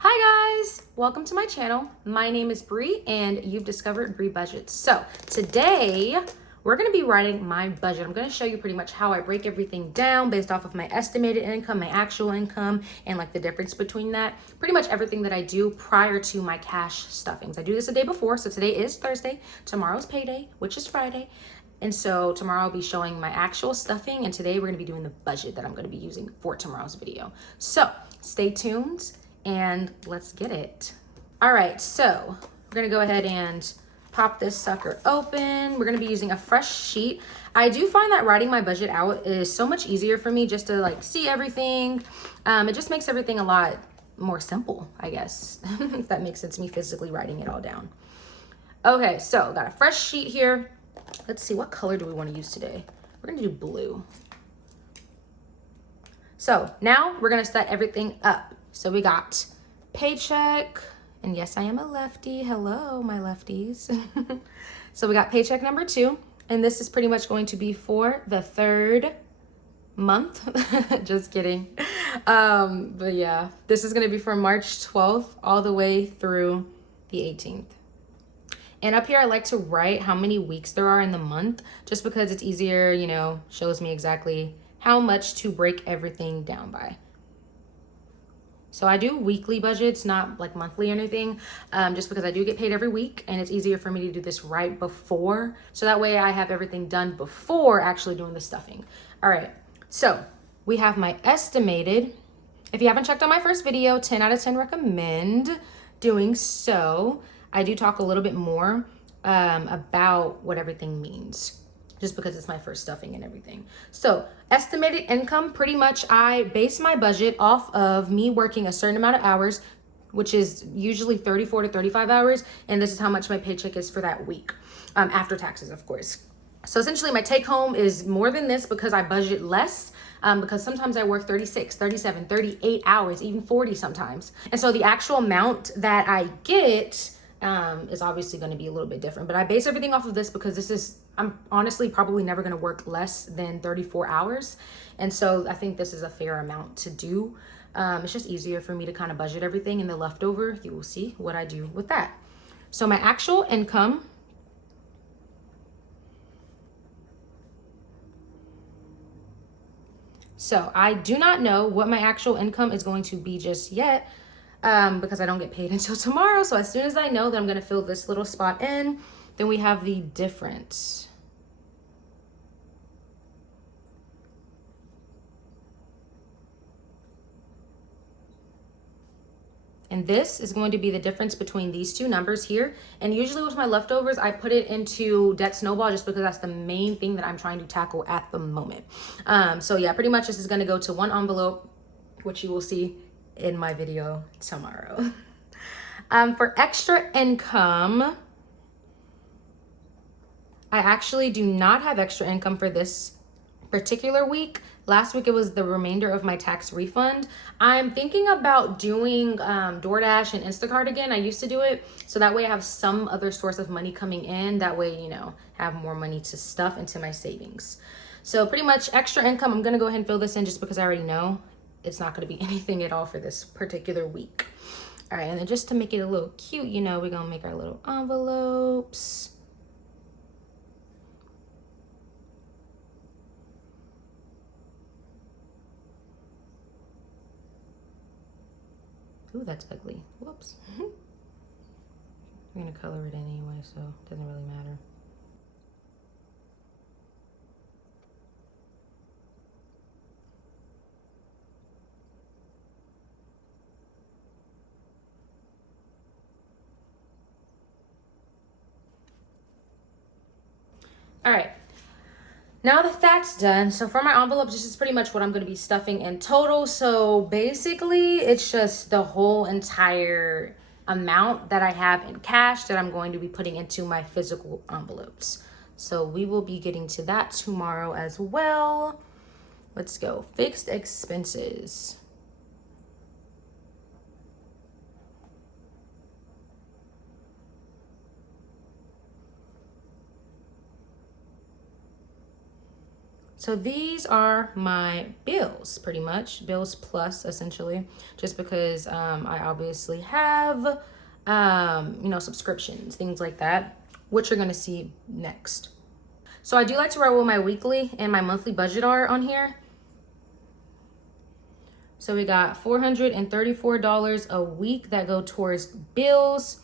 Hi guys, welcome to my channel. My name is Bri and you've discovered Bri Budgets. So today we're gonna be writing my budget. I'm gonna show you pretty much how I break everything down based off of my estimated income, my actual income, and like the difference between that. Pretty much everything that I do prior to my cash stuffings. I do this a day before, so today is Thursday, tomorrow's payday, which is Friday. And so tomorrow I'll be showing my actual stuffing, and today we're gonna be doing the budget that I'm gonna be using for tomorrow's video. So stay tuned and let's get it. All right, so we're gonna go ahead and pop this sucker open. We're gonna be using a fresh sheet. I do find that writing my budget out is so much easier for me just to like see everything. It just makes everything a lot more simple, I guess, if that makes sense, me physically writing it all down. Okay, so got a fresh sheet here. Let's see, what color do we want to use today? We're gonna do blue. So now we're gonna set everything up. So we got paycheck, and yes, I am a lefty. Hello, my lefties. So we got paycheck number 2, and this is pretty much going to be for the 3rd month. Just kidding. But yeah, this is gonna be from March 12th all the way through the 18th. And up here, I like to write how many weeks there are in the month, just because it's easier, you know, shows me exactly how much to break everything down by. So I do weekly budgets, not like monthly or anything, just because I do get paid every week and it's easier for me to do this right before. So that way I have everything done before actually doing the stuffing. All right, so we have my estimated. If you haven't checked out my first video, 10 out of 10 recommend doing so. I do talk a little bit more about what everything means, just because it's my first stuffing and everything. So estimated income, pretty much I base my budget off of me working a certain amount of hours, which is usually 34 to 35 hours. And this is how much my paycheck is for that week, after taxes, of course. So essentially my take home is more than this because I budget less. Because sometimes I work 36, 37, 38 hours, even 40 sometimes. And so the actual amount that I get is obviously going to be a little bit different. But I base everything off of this because I'm honestly probably never going to work less than 34 hours. And so I think this is a fair amount to do. It's just easier for me to kind of budget everything, and the leftover, you will see what I do with that. So my actual income, so I do not know what my actual income is going to be just yet, because I don't get paid until tomorrow. So as soon as I know that I'm going to fill this little spot in, then we have the difference. And this is going to be the difference between these two numbers here. And usually with my leftovers, I put it into debt snowball just because that's the main thing that I'm trying to tackle at the moment. So yeah, pretty much this is going to go to one envelope, which you will see in my video tomorrow. For extra income, I actually do not have extra income for this particular week. Last week it was the remainder of my tax refund. I'm thinking about doing DoorDash and Instacart again. I used to do it, so that way I have some other source of money coming in. That way, you know, have more money to stuff into my savings. So pretty much extra income, I'm gonna go ahead and fill this in just because I already know it's not gonna be anything at all for this particular week. All right, and then just to make it a little cute, you know, we're gonna make our little envelopes. Ooh, that's ugly. Whoops. I'm gonna color it anyway, so it doesn't really matter. All right, now that that's done, so for my envelopes, this is pretty much what I'm going to be stuffing in total. So basically it's just the whole entire amount that I have in cash that I'm going to be putting into my physical envelopes. So we will be getting to that tomorrow as well. Let's go. Fixed expenses. So these are my bills, pretty much. Bills plus, essentially, just because I obviously have, subscriptions, things like that, which you're going to see next. So I do like to write what my weekly and my monthly budget are on here. So we got $434 a week that go towards bills,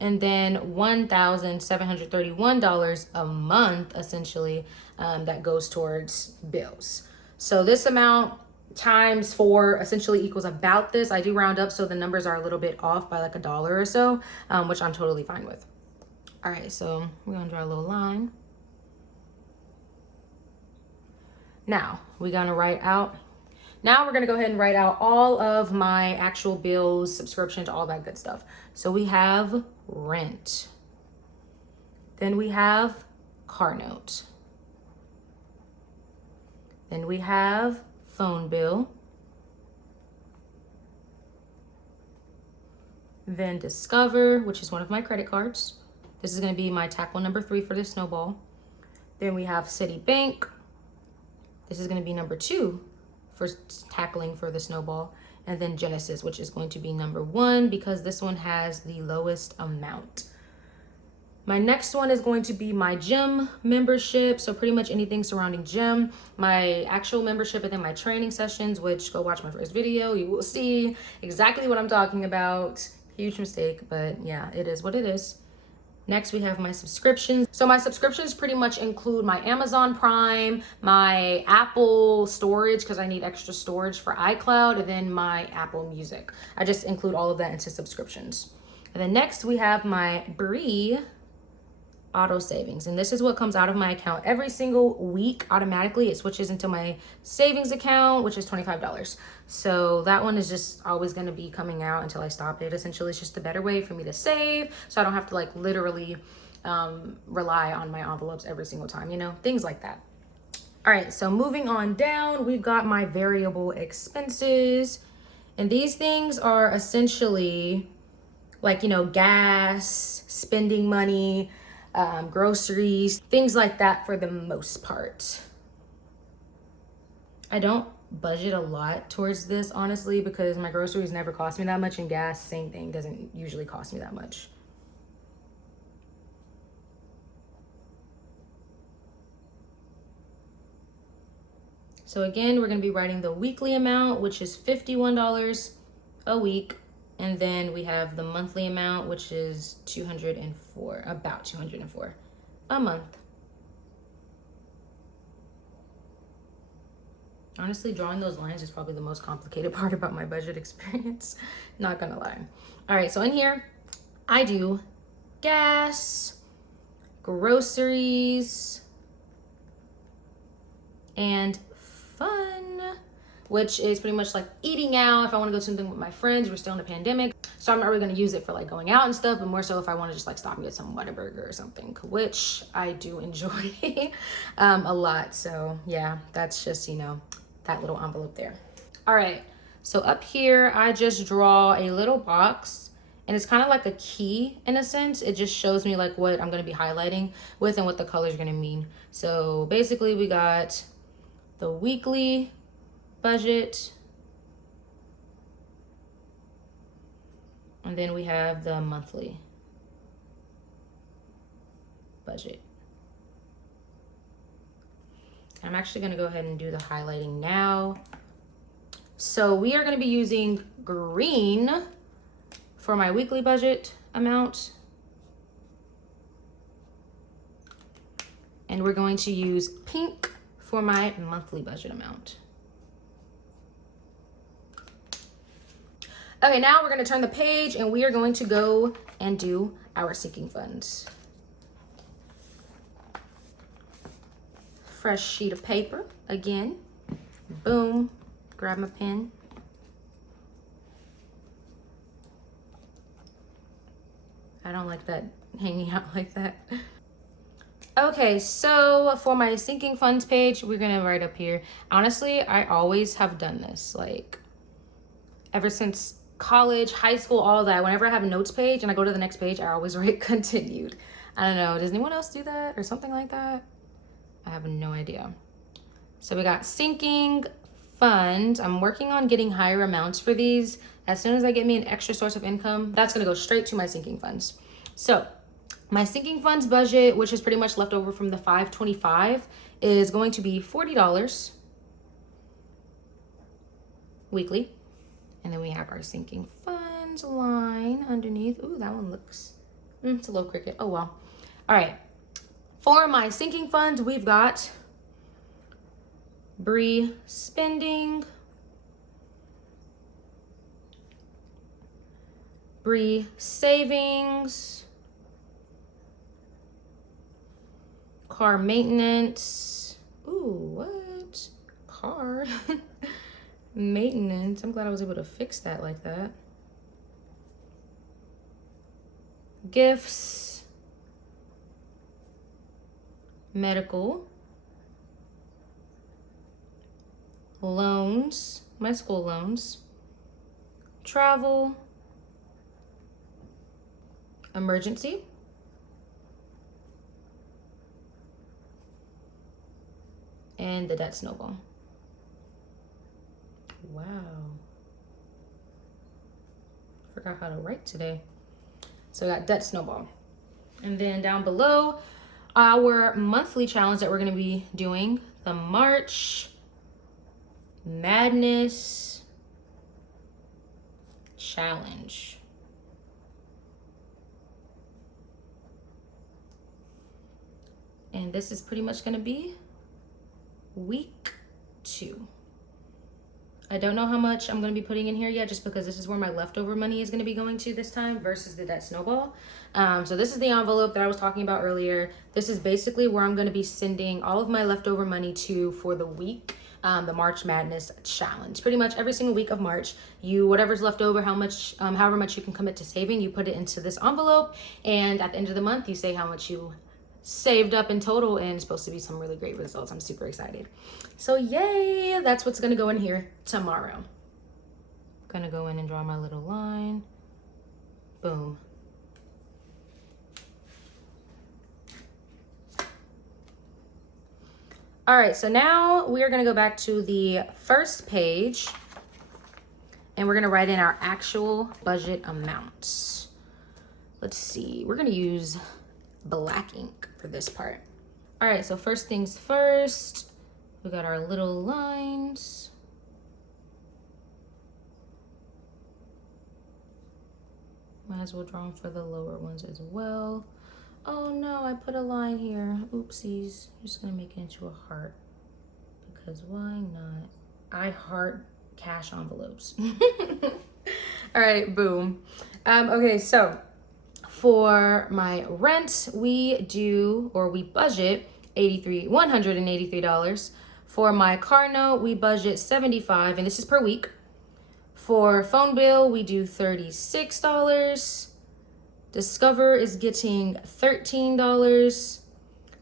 and then $1,731 a month, essentially, that goes towards bills. So this amount times 4 essentially equals about this. I do round up, so the numbers are a little bit off by like $1 or so, which I'm totally fine with. All right, so we're gonna draw a little line. Now we're gonna write out. Now we're gonna go ahead and write out all of my actual bills, subscriptions, all that good stuff. So we have rent. Then we have car note. Then we have phone bill. Then Discover, which is one of my credit cards. This is gonna be my tackle number 3 for the snowball. Then we have Citibank. This is gonna be number 2 for tackling for the snowball. And then Genesis, which is going to be number 1 because this one has the lowest amount. My next one is going to be my gym membership. So pretty much anything surrounding gym, my actual membership, and then my training sessions, which go watch my first video. You will see exactly what I'm talking about. Huge mistake, but yeah, it is what it is. Next, we have my subscriptions. So my subscriptions pretty much include my Amazon Prime, my Apple storage, because I need extra storage for iCloud, and then my Apple Music. I just include all of that into subscriptions. And then next, we have my Bri auto savings, and this is what comes out of my account every single week automatically. It switches into my savings account, which is $25. So that one is just always going to be coming out until I stop it. Essentially, it's just a better way for me to save, so I don't have to like literally rely on my envelopes every single time, things like that. All right, so moving on down, we've got my variable expenses, and these things are essentially like, gas, spending money, groceries, things like that for the most part. I don't budget a lot towards this, honestly, because my groceries never cost me that much, and gas, same thing, doesn't usually cost me that much. So again, we're going to be writing the weekly amount, which is $51 a week. And then we have the monthly amount, which is about 204 a month. Honestly, drawing those lines is probably the most complicated part about my budget experience. Not gonna lie. All right, so in here, I do gas, groceries, and fun, which is pretty much like eating out. If I want to go to something with my friends, we're still in a pandemic, so I'm not really going to use it for like going out and stuff, but more so if I want to just like stop and get some Whataburger or something, which I do enjoy a lot. So yeah, that's just, that little envelope there. All right, so up here, I just draw a little box, and it's kind of like a key in a sense. It just shows me like what I'm going to be highlighting with and what the colors are going to mean. So basically we got the weekly budget, and then we have the monthly budget. I'm actually going to go ahead and do the highlighting now. So we are going to be using green for my weekly budget amount, and we're going to use pink for my monthly budget amount. Okay, now we're going to turn the page, and we are going to go and do our sinking funds. Fresh sheet of paper again. Boom. Grab my pen. I don't like that hanging out like that. Okay, so for my sinking funds page, we're gonna write up here. Honestly, I always have done this, like ever since college, high school, all that. Whenever I have a notes page and I go to the next page, I always write continued. I don't know, does anyone else do that or something like that? I have no idea. So we got sinking fund. I'm working on getting higher amounts for these. As soon as I get me an extra source of income, that's gonna go straight to my sinking funds. So my sinking funds budget, which is pretty much left over from the 525, is going to be $40 weekly. And then we have our sinking funds line underneath. Ooh, that one looks, it's a low cricket. Oh, well. All right. For my sinking funds, we've got Bri spending, Bri savings, car maintenance. Ooh, what? Car maintenance. I'm glad I was able to fix that like that. Gifts, medical, loans, my school loans, travel, emergency, and the debt snowball. Wow. Forgot how to write today. So we got debt snowball. And then down below, our monthly challenge that we're going to be doing, the March Madness Challenge. And this is pretty much going to be week 2. I don't know how much I'm going to be putting in here yet, just because this is where my leftover money is going to be going to this time versus the debt snowball. So this is the envelope that I was talking about earlier. This is basically where I'm going to be sending all of my leftover money to for the week, the March Madness Challenge. Pretty much every single week of March, whatever's left over, however much you can commit to saving, you put it into this envelope, and at the end of the month, you say how much you saved up in total, and it's supposed to be some really great results. I'm super excited. So yay, that's what's gonna go in here tomorrow. Gonna go in and draw my little line. Boom. All right, so now we are gonna go back to the first page, and we're gonna write in our actual budget amounts. Let's see, we're gonna use black ink for this part. All right, so first things first, we got our little lines. Might as well draw them for the lower ones as well. Oh no, I put a line here. Oopsies. I'm just gonna make it into a heart, because why not? I heart cash envelopes. All right, boom. Okay, so for my rent, we budget $183. For my car note, we budget $75, and this is per week. For phone bill, we do $36. Discover is getting $13.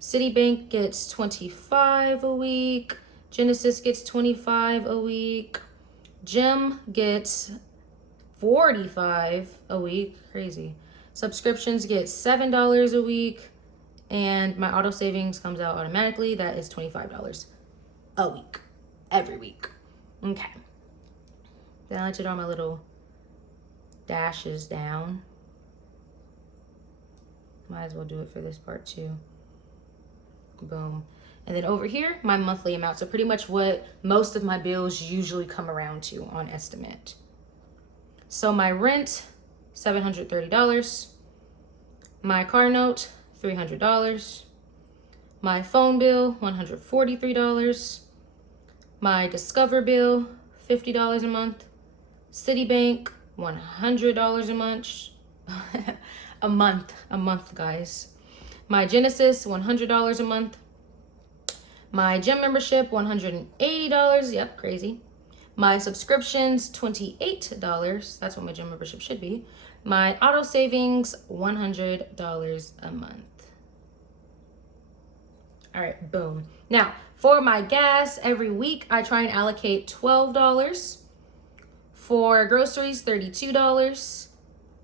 Citibank gets $25 a week. Genesis gets $25 a week. Gym gets $45 a week. Crazy. Subscriptions get $7 a week. And my auto savings comes out automatically. That is $25 a week. Every week. Okay. Then I like to draw my little dashes down. Might as well do it for this part too. Boom. And then over here, my monthly amount. So pretty much what most of my bills usually come around to on estimate. So my rent, $730. My car note, $300. My phone bill, $143. My Discover bill, $50 a month. Citibank, $100 a month. a month, guys. My Genesis, $100 a month. My gym membership, $180. Yep, crazy. My subscriptions, $28. That's what my gym membership should be. My auto savings, $100 a month. All right, boom. Now, for my gas, every week I try and allocate $12. For groceries, $32.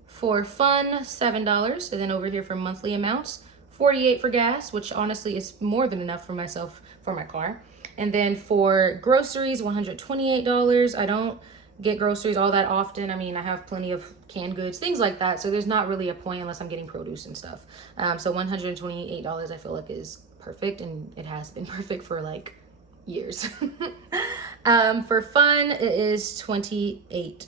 For fun, $7. And then over here for monthly amounts, $48 for gas, which honestly is more than enough for myself for my car. And then for groceries, $128. I don't get groceries all that often. I mean, I have plenty of canned goods, things like that. So there's not really a point unless I'm getting produce and stuff. So $128 I feel like is perfect, and it has been perfect for like years. For fun, it is $28.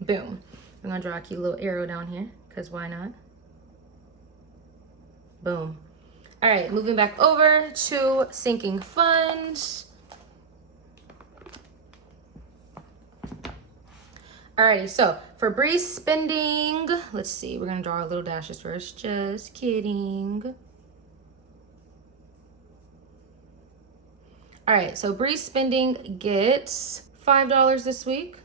Boom. I'm gonna draw a cute little arrow down here, because why not? Boom. All right, moving back over to sinking funds. Alrighty, so for Bri's spending, let's see, we're gonna draw our little dashes first. Just kidding. Alright, so Bri's spending gets $5 this week.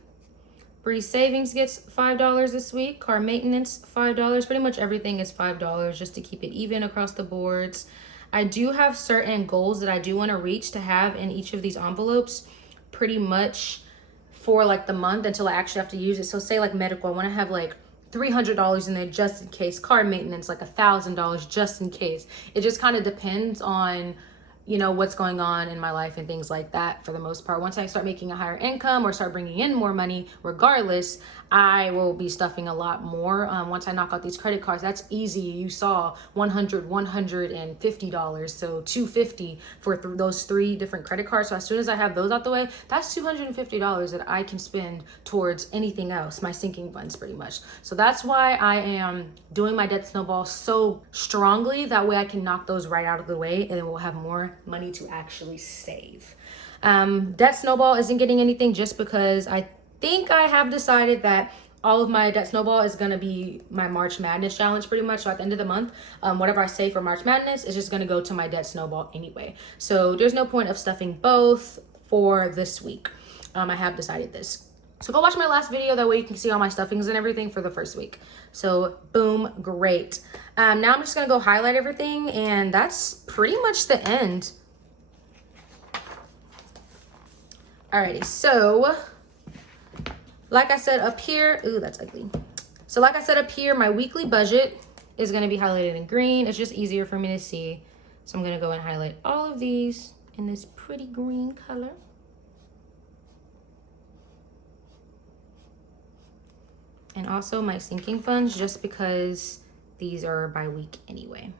Bri's savings gets $5 this week. Car maintenance, $5. Pretty much everything is $5 just to keep it even across the boards. I do have certain goals that I do want to reach to have in each of these envelopes pretty much for like the month until I actually have to use it. So say like medical, I want to have like $300 in there just in case. Car maintenance, like $1,000 just in case. It just kind of depends on, you know, what's going on in my life and things like that for the most part. Once I start making a higher income or start bringing in more money, regardless, I will be stuffing a lot more. Once I knock out these credit cards, that's easy. You saw $150, so $250 for those 3 different credit cards. So as soon as I have those out the way, that's $250 that I can spend towards anything else, my sinking funds pretty much. So that's why I am doing my debt snowball so strongly. That way I can knock those right out of the way, and then we'll have more money to actually save. Debt snowball isn't getting anything just because I think I have decided that all of my debt snowball is going to be my March Madness challenge pretty much. So at the end of the month, whatever I save for March Madness is just going to go to my debt snowball anyway. So there's no point of stuffing both for this week. I have decided this. So go watch my last video, that way you can see all my stuffings and everything for the first week. So boom, great. Now I'm just gonna go highlight everything, and that's pretty much the end. Alrighty, so like I said up here, ooh, that's ugly. So like I said up here, my weekly budget is gonna be highlighted in green. It's just easier for me to see. So I'm gonna go and highlight all of these in this pretty green color. And also my sinking funds, just because these are by week anyway.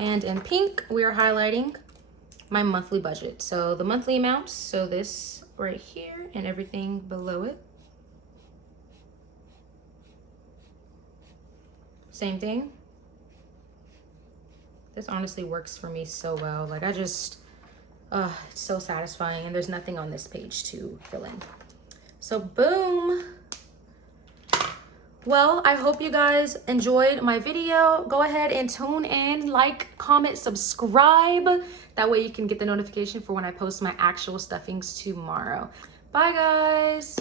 And in pink, we are highlighting my monthly budget. So the monthly amounts, so this right here and everything below it. Same thing. This honestly works for me so well. Like it's so satisfying, and there's nothing on this page to fill in. So boom. Well, I hope you guys enjoyed my video. Go ahead and tune in, like, comment, subscribe. That way you can get the notification for when I post my actual stuffings tomorrow. Bye guys.